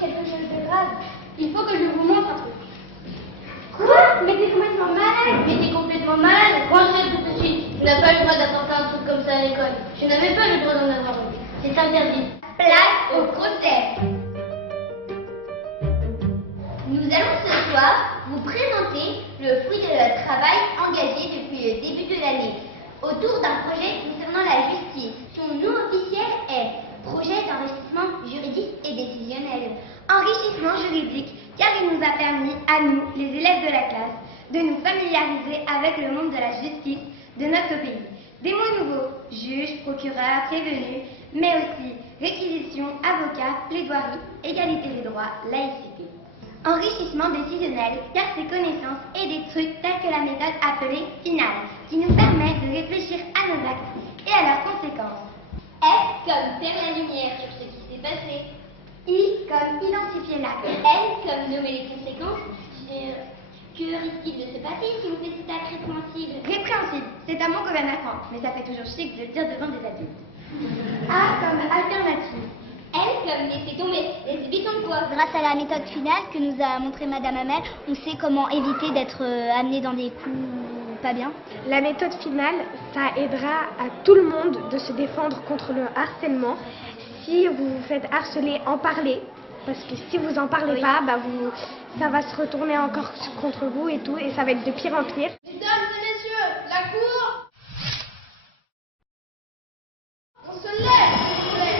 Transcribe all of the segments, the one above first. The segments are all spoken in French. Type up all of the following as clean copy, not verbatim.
quelque chose de grave. Il faut que je vous montre un truc. Quoi? Mais t'es complètement malade. Mais t'es complètement malade. Branchez tout de suite. Tu n'as pas le droit d'apporter un truc comme ça à l'école. Je n'avais pas le droit d'en avoir une. C'est interdit. Place au procès. Nous allons ce soir vous présenter le fruit de notre travail engagé depuis le début de l'année autour d'un projet concernant la justice. Son nom officiel est Projet d'enrichissement juridique et décisionnel. Enrichissement juridique, car il nous a permis, à nous, les élèves de la classe, de nous familiariser avec le monde de la justice de notre pays. Des mots nouveaux, juge, procureur, prévenu, mais aussi réquisition, avocat, plaidoirie, égalité des droits, laïcité. Enrichissement décisionnel, car ces connaissances et des trucs tels que la méthode appelée finale, qui nous permet de réfléchir à nos actes et à leurs conséquences. F comme faire la lumière sur ce qui s'est passé. I comme identifier l'acte. L comme nommer les conséquences. Que risque-t-il de se passer si on fait cet acte répréhensible? Répréhensible, c'est un mot qu'on vient d'apprendre, mais ça fait toujours chic de le dire devant des adultes. A comme alternative. L comme laisser tomber, laisser vite son poids. Grâce à la méthode finale que nous a montré Madame Hamel, on sait comment éviter d'être amené dans des coups pas bien. La méthode finale, ça aidera à tout le monde de se défendre contre le harcèlement. Si vous vous faites harceler, en parlez. Parce que si vous en parlez pas, ça va se retourner encore contre vous et tout, et ça va être de pire en pire. Mesdames et messieurs, la cour. On se lève, s'il vous plaît.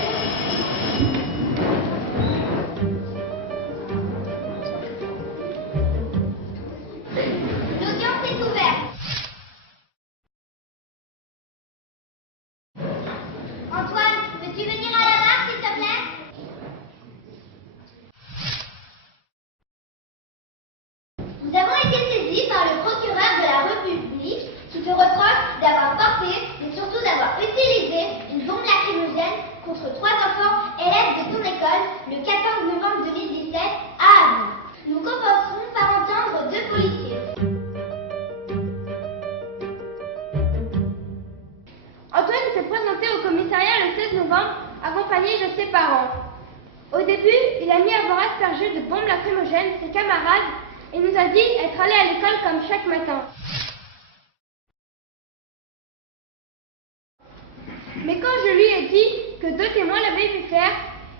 L'audience est ouverte. Antoine, peux-tu venir à la barre, s'il te plaît? Nous avons été saisis par le procureur de la République qui te reproche d'avoir porté et surtout d'avoir utilisé une bombe lacrymogène contre 3 enfants élèves de ton école le 14 novembre 2017 à Avon. Nous commencerons par entendre 2 policiers. Antoine s'est présenté au commissariat le 16 novembre, accompagné de ses parents. Au début, il a mis à avoir aspergé de bombes lacrymogènes ses camarades et nous a dit être allé à l'école comme chaque matin. Mais quand je lui ai dit que 2 témoins l'avaient vu faire,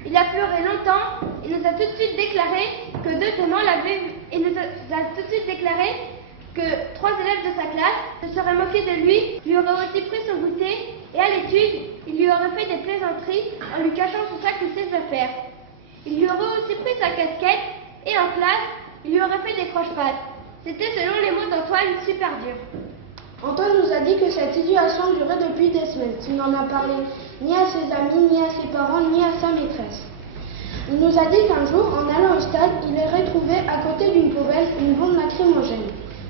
il a pleuré longtemps et nous a tout de suite déclaré que 2 témoins l'avaient vu et nous a tout de suite déclaré que 3 élèves de sa classe se seraient moqués de lui auraient aussi pris son goûter et à l'étude, il lui aurait fait des plaisanteries en lui cachant son sac et ses affaires. Il lui aurait aussi pris sa casquette et en classe, il lui aurait fait des croche-pattes. C'était selon les mots d'Antoine super dur. Antoine nous a dit que cette situation durait depuis des semaines. Il n'en a parlé ni à ses amis, ni à ses parents, ni à sa maîtresse. Il nous a dit qu'un jour, en allant au stade, il aurait trouvé à côté d'une poubelle une bombe lacrymogène.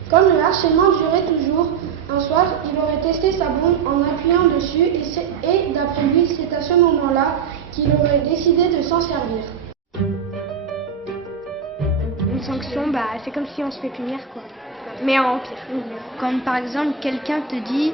Comme le harcèlement durait toujours, un soir, il aurait testé sa bombe en appuyant dessus et d'après lui, c'est à ce moment-là qu'il aurait décidé de s'en servir. Une sanction, c'est comme si on se fait punir, quoi. Mais en pire. Quand par exemple quelqu'un te dit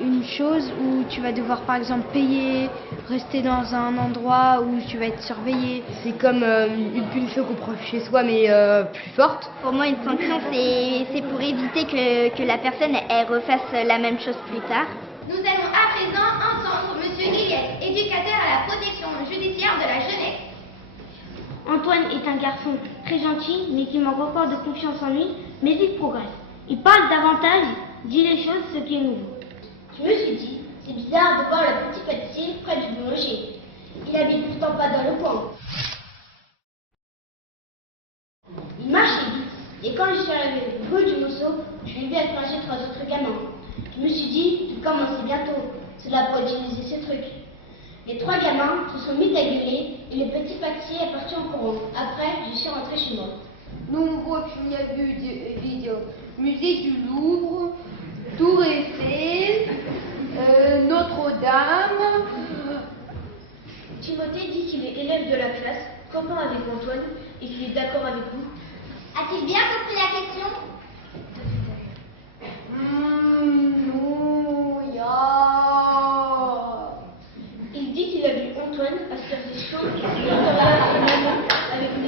une chose où tu vas devoir par exemple payer, rester dans un endroit où tu vas être surveillé. C'est comme une punition qu'on prend chez soi mais plus forte. Pour moi, une sanction, c'est pour éviter que la personne elle refasse la même chose plus tard. Nous allons à présent entendre M. Guillet, éducateur à la protection judiciaire de la jeunesse. Antoine est un garçon très gentil, mais qui manque encore de confiance en lui, mais il progresse. Il parle davantage, dit les choses, ce qui est nouveau. Je me suis dit, c'est bizarre de voir le petit pâtissier près du boulanger. Il habite pourtant pas dans le coin. Il marchait vite, et quand je suis arrivé rue du Mousseau, je l'ai vu approcher 3 autres gamins. Je me suis dit, il commençait bientôt, cela pour utiliser ce truc. Les 3 gamins se sont mis à gueuler et le petit pâtissier est parti en courant. Après, je suis rentrée chez moi. Nous voyons qu'il y a eu des vidéos. Musée du Louvre, Tour Eiffel, Notre-Dame. Timothée dit qu'il est élève de la classe, copain avec Antoine et qu'il est d'accord avec vous. A-t-il bien compris la question? Il dit qu'il a vu Antoine à se faire des shows et qu'il est avec une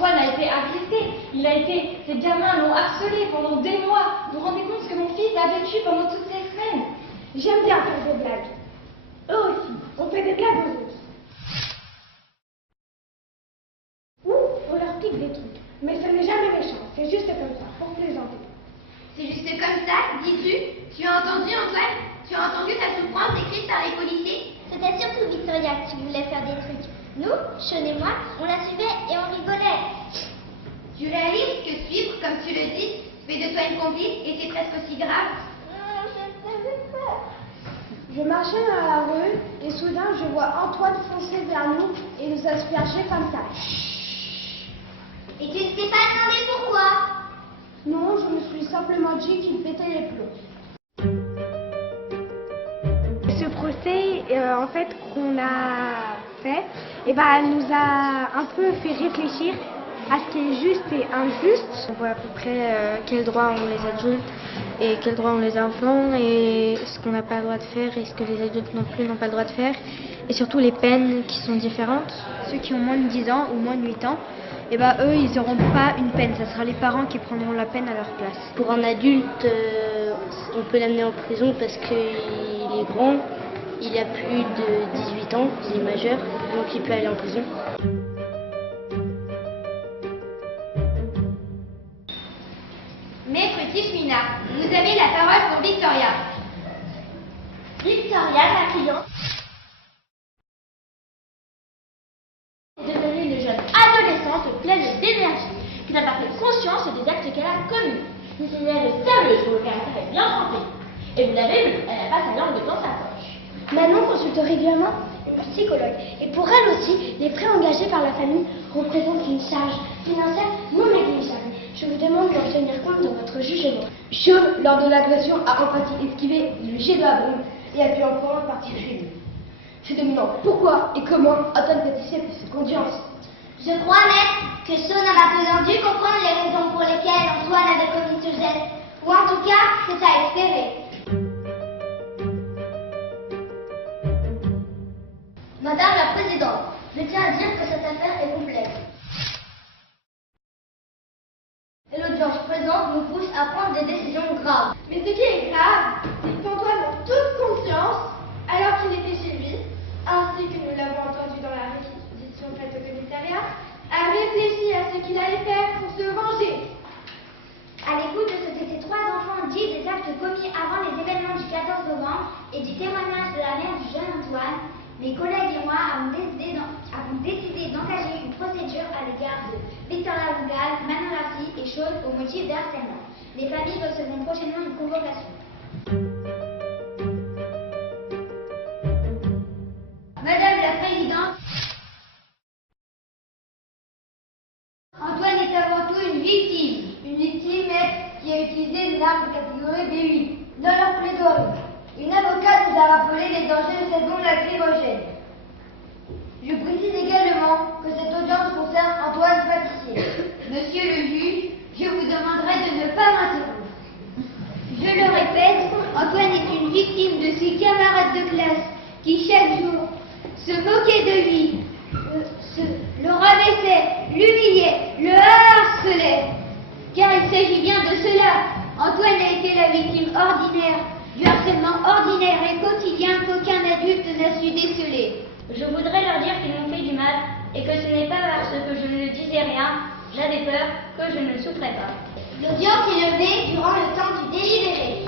Antoine a été agressé. Ces gamins l'ont harcelé pendant des mois. Vous vous rendez compte ce que mon fils a vécu pendant toutes ces semaines? J'aime bien faire des blagues. Eux aussi, on fait des blagues aux autres. Ou on leur pique des trucs. Mais ce n'est jamais méchant, c'est juste comme ça, pour plaisanter. C'est juste comme ça, dis-tu? Tu as entendu, Antoine? Tu as entendu ta souffrance écrite par les policiers? C'était surtout Victoria qui voulait faire des trucs. Nous, Sean et moi, on la suivait et on rigolait. Tu réalises que suivre, comme tu le dis, fait de toi une complice et c'est presque aussi grave? Je ne savais pas. Je marchais dans la rue et soudain je vois Antoine foncer vers nous et nous asperger comme ça. Et tu ne t'es pas demandé pourquoi? Non, je me suis simplement dit qu'il pétait les plombs. Ce procès, en fait, qu'on a fait, nous a un peu fait réfléchir à ce qui est juste et injuste. On voit à peu près quels droits ont les adultes et quels droits ont les enfants et ce qu'on n'a pas le droit de faire et ce que les adultes non plus n'ont pas le droit de faire. Et surtout les peines qui sont différentes. Ceux qui ont moins de 10 ans ou moins de 8 ans, eux, ils n'auront pas une peine. Ça sera les parents qui prendront la peine à leur place. Pour un adulte, on peut l'amener en prison parce qu'il est grand, il a plus de 18 ans, il est majeur, donc il peut aller en prison. Maître Tishmina, vous avez la parole pour Victoria. Victoria, la cliente, est devenue une jeune adolescente pleine d'énergie, qui n'a pas pris conscience des actes qu'elle a commis. Mais c'est une élève sérieuse dont le caractère est bien trempé. Et vous l'avez vu, elle n'a pas sa langue dans sa poche. Manon consulte régulièrement une psychologue. Et pour elle aussi, les frais engagés par la famille représentent une charge financière non négligeable. Je vous demande d'en tenir compte dans votre jugement. Sean, lors de l'agression, a en partie esquivé le jet de la bombe et a pu encore partir chez lui. C'est dominant. Pourquoi et comment Antoine Pâtissier peut se conduire ainsi? Je crois, maître, que Sean a maintenant dû comprendre les raisons pour lesquelles Antoine avait commis ce geste. Ou en tout cas, c'est à espérer. Madame la Présidente, je tiens à dire que cette affaire est complexe. Et l'audience présente nous pousse à prendre des décisions graves. Mais ce qui est grave, c'est qu'Antoine, en toute conscience, alors qu'il était chez lui, ainsi que nous l'avons entendu dans la réquisition faite au commissariat, a réfléchi à ce qu'il allait faire pour se venger. À l'écoute de ce que ces trois enfants disent des actes commis avant les événements du 14 novembre et du témoignage de la mère du jeune Antoine, mes collègues et moi avons décidé d'engager une procédure à l'égard de Victoria Rougal, Manon Rassi et Sean au motif de harcèlement. Les familles recevront prochainement une convocation. Madame la Présidente, Antoine est avant tout une victime. Une victime qui a utilisé une arme de catégorie B8 dans leur plaidoirie. Une avocate nous a rappelé les dangers de cette bombe lacrymogène. Je précise également que cette audience concerne Antoine Pâtissier. Monsieur le juge, je vous demanderai de ne pas m'interrompre. Je le répète, Antoine est une victime de ses camarades de classe qui chaque jour se moquaient de lui, le rabaissaient, l'humillaient, le harcelaient. Car il s'agit bien de cela. Antoine a été la victime ordinaire du harcèlement ordinaire et quotidien qu'aucun adulte n'a su déceler. Je voudrais leur dire qu'ils m'ont fait du mal et que ce n'est pas parce que je ne disais rien, j'avais peur, que je ne souffrais pas. L'audience est levée durant le temps du délibéré.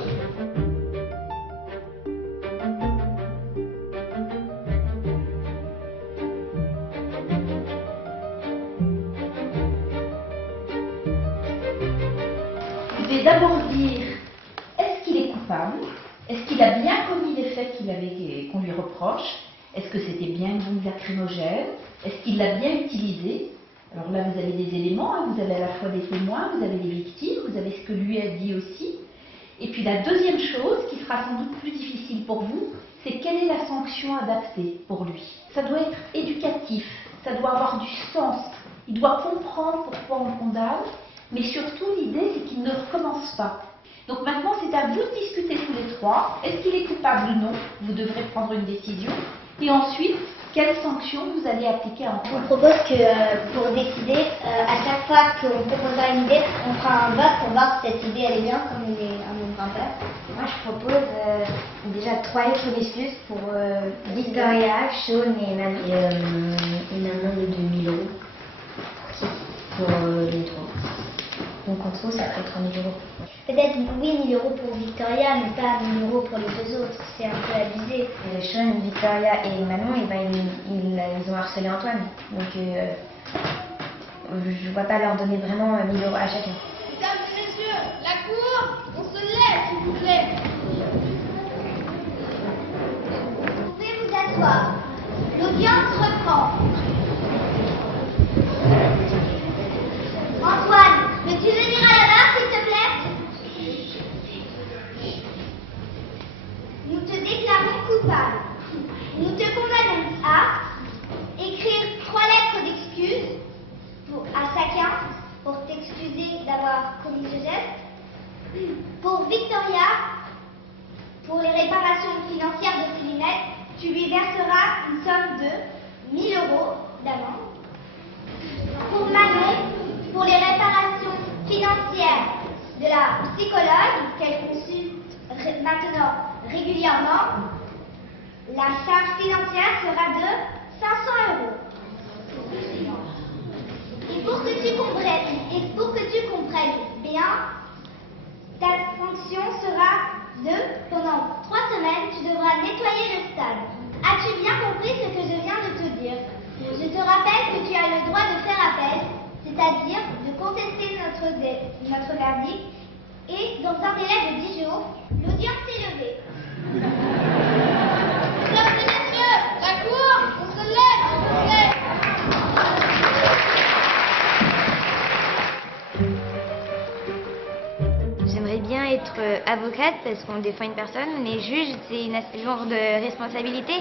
Je vais d'abord dire, est-ce qu'il est coupable? Est-ce qu'il a bien commis les faits qu'on lui reproche? Est-ce que c'était bien une bombe lacrymogène? Est-ce qu'il l'a bien utilisée? Alors là, vous avez des éléments, hein, vous avez à la fois des témoins, vous avez des victimes, vous avez ce que lui a dit aussi. Et puis la deuxième chose, qui sera sans doute plus difficile pour vous, c'est quelle est la sanction adaptée pour lui. Ça doit être éducatif, ça doit avoir du sens, il doit comprendre pourquoi on le condamne, mais surtout l'idée c'est qu'il ne recommence pas. Donc maintenant c'est à vous de discuter tous les trois, est-ce qu'il est coupable ou non, vous devrez prendre une décision, et ensuite quelle sanction vous allez appliquer à Je vous Antoine? propose que pour décider, à chaque fois qu'on proposera une idée, on fera un vote pour voir si cette idée elle est bien, comme il est un nombre impair. Moi, je propose déjà 3 lettres d'excuses pour Victoria, Sean et Manon. Une amende de 2 000 € pour les 3. Donc en tout, ça fait 3 000 €. Peut-être oui 1 000 € pour Victoria, mais pas 1 000 € pour les 2 autres. C'est un peu abusé. Sean, Victoria et Manon, ils ont harcelé Antoine. Donc, je ne vois pas leur donner vraiment 1 000 € à chacun. Mesdames et messieurs, la cour, on se lève, s'il vous plaît. Vous pouvez vous asseoir. L'audience reprend. Antoine, veux-tu venir à la barre, s'il te plaît? Nous te déclarons coupable. Nous te condamnons à écrire 3 lettres d'excuses à chacun pour t'excuser d'avoir commis ce geste. Pour Victoria, pour les réparations financières de ses lunettes, tu lui verseras une somme de 1 000 € d'amende. Pour Manon, pour les réparations financières de la psychologue qu'elle consulte maintenant régulièrement, la charge financière sera de 500 €. Et pour que tu comprennes bien, ta fonction sera pendant 3 semaines, tu devras nettoyer le stade. As-tu bien compris ce que je viens de te dire? Je te rappelle que tu as le droit de faire appel, c'est-à-dire de contester notre verdict, et dans un délai de 10 jours, l'audience est levée. Mesdames et messieurs, la cour, on se lève, s'il vous plaît. J'aimerais bien être avocate parce qu'on défend une personne, mais juge, c'est un genre de responsabilité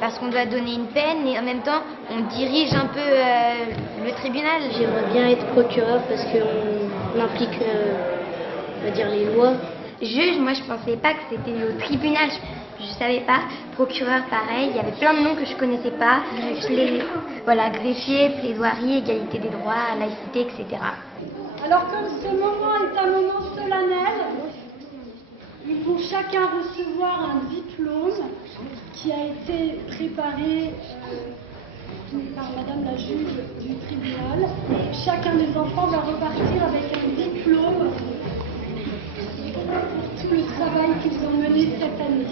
parce qu'on doit donner une peine et en même temps, on dirige un peu le tribunal. J'aimerais bien être procureur parce qu'on implique, on va dire, les lois. Juge, moi je pensais pas que c'était au tribunal, je savais pas. Procureur, pareil, il y avait plein de noms que je connaissais pas. Voilà, greffier, plaidoirie, égalité des droits, laïcité, etc. Alors comme ce moment est un moment solennel, ils vont chacun recevoir un diplôme qui a été préparé par Madame la juge du tribunal. Chacun des enfants va repartir avec un diplôme pour tout le travail qu'ils ont mené cette année.